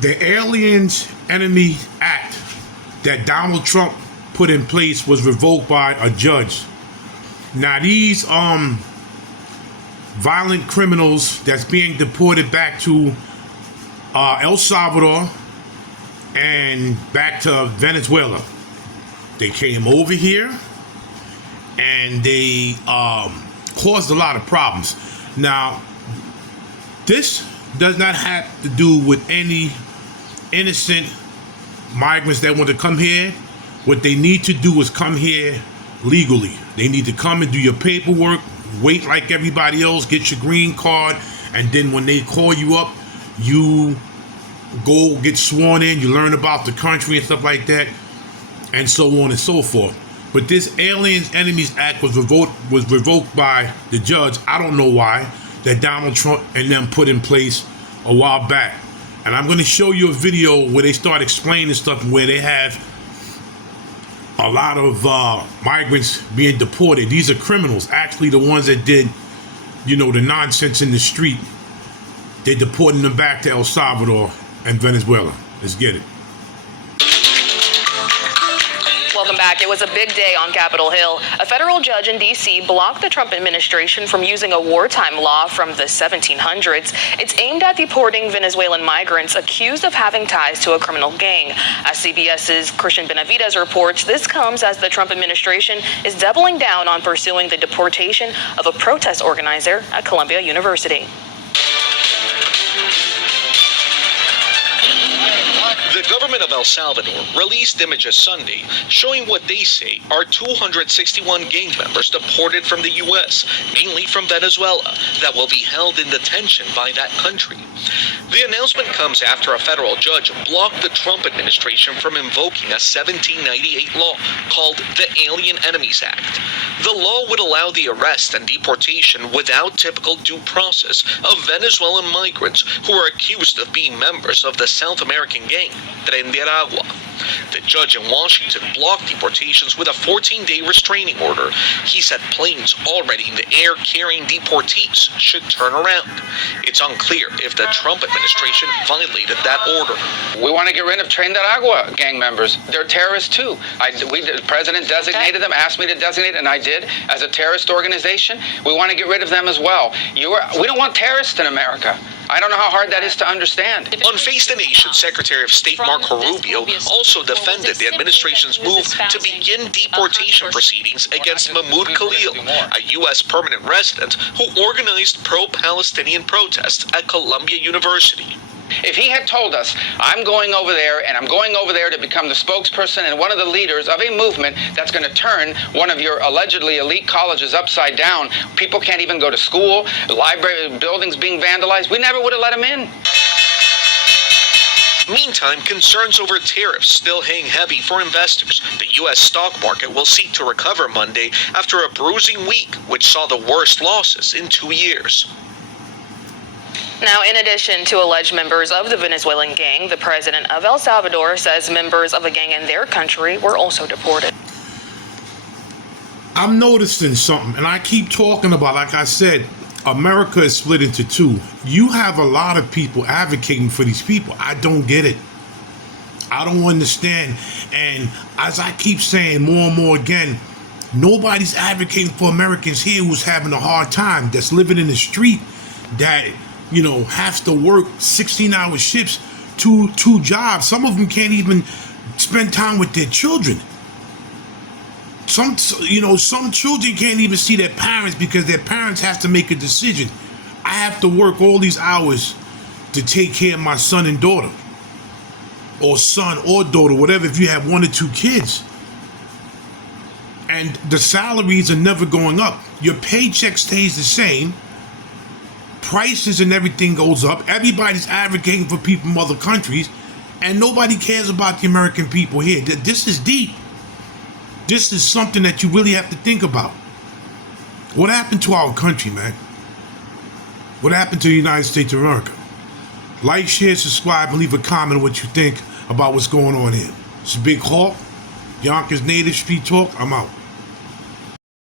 The Aliens Enemy Act that Donald Trump put in place was revoked by a judge. Now these violent criminals that's being deported back to El Salvador and back to Venezuela, they came over here and they caused a lot of problems. Now, this does not have to do with any innocent migrants that want to come here. What they need to do is come here legally. They need to come and do your paperwork, wait like everybody else, get your green card, and then when they call you up, you go get sworn in, you learn about the country and stuff like that, and so on and so forth. But this Aliens Enemies Act was revoked by the judge. I don't know why, that Donald Trump and them put in place a while back. And I'm going to show you a video where they start explaining stuff, where they have a lot of migrants being deported. These are criminals, actually the ones that did, the nonsense in the street. They're deporting them back to El Salvador and Venezuela. Let's get it. Welcome back. It was a big day on Capitol Hill. A federal judge in D.C. blocked the Trump administration from using a wartime law from the 1700s. It's aimed at deporting Venezuelan migrants accused of having ties to a criminal gang. As CBS's Christian Benavides reports, this comes as the Trump administration is doubling down on pursuing the deportation of a protest organizer at Columbia University. The government of El Salvador released images Sunday showing what they say are 261 gang members deported from the U.S., mainly from Venezuela, that will be held in detention by that country. The announcement comes after a federal judge blocked the Trump administration from invoking a 1798 law called the Alien Enemies Act. The law would allow the arrest and deportation without typical due process of Venezuelan migrants who are accused of being members of the South American gang Tren de Aragua. The judge in Washington blocked deportations with a 14-day restraining order. He said planes already in the air carrying deportees should turn around. It's unclear if the Trump administration violated that order. We want to get rid of Tren de Aragua gang members. They're terrorists too. The president designated them, asked me to designate, and I did, as a terrorist organization. We want to get rid of them as well. We don't want terrorists in America. I don't know how hard that is to understand. On Face the Nation, Secretary of State Marco Rubio also defended the administration's move to begin deportation proceedings against Mahmoud Khalil, a U.S. permanent resident who organized pro-Palestinian protests at Columbia University. If he had told us, I'm going over there and I'm going over there to become the spokesperson and one of the leaders of a movement that's going to turn one of your allegedly elite colleges upside down, people can't even go to school, library buildings being vandalized, we never would have let him in. Meantime, concerns over tariffs still hang heavy for investors. The U.S. stock market will seek to recover Monday after a bruising week, which saw the worst losses in 2 years. Now, in addition to alleged members of the Venezuelan gang, the president of El Salvador says members of a gang in their country were also deported. I'm noticing something, and I keep talking about, like I said, America is split into two. You have a lot of people advocating for these people. I don't get it. I don't understand. And as I keep saying more and more again, nobody's advocating for Americans here who's having a hard time, that's living in the street, that have to work 16-hour shifts, two jobs. Some of them can't even spend time with their children. Some children can't even see their parents because their parents have to make a decision. I have to work all these hours to take care of my son and daughter, or son or daughter, whatever, if you have 1 or 2 kids. And the salaries are never going up. Your paycheck stays the same. Prices and everything goes up. Everybody's advocating for people from other countries, and nobody cares about the American people here. This is deep. This is something that you really have to think about. What happened to our country, man? What happened to the United States of America? Like, share, subscribe, and leave a comment on what you think about what's going on here. It's a Big Hawk, Yonkers Native Street Talk. I'm out.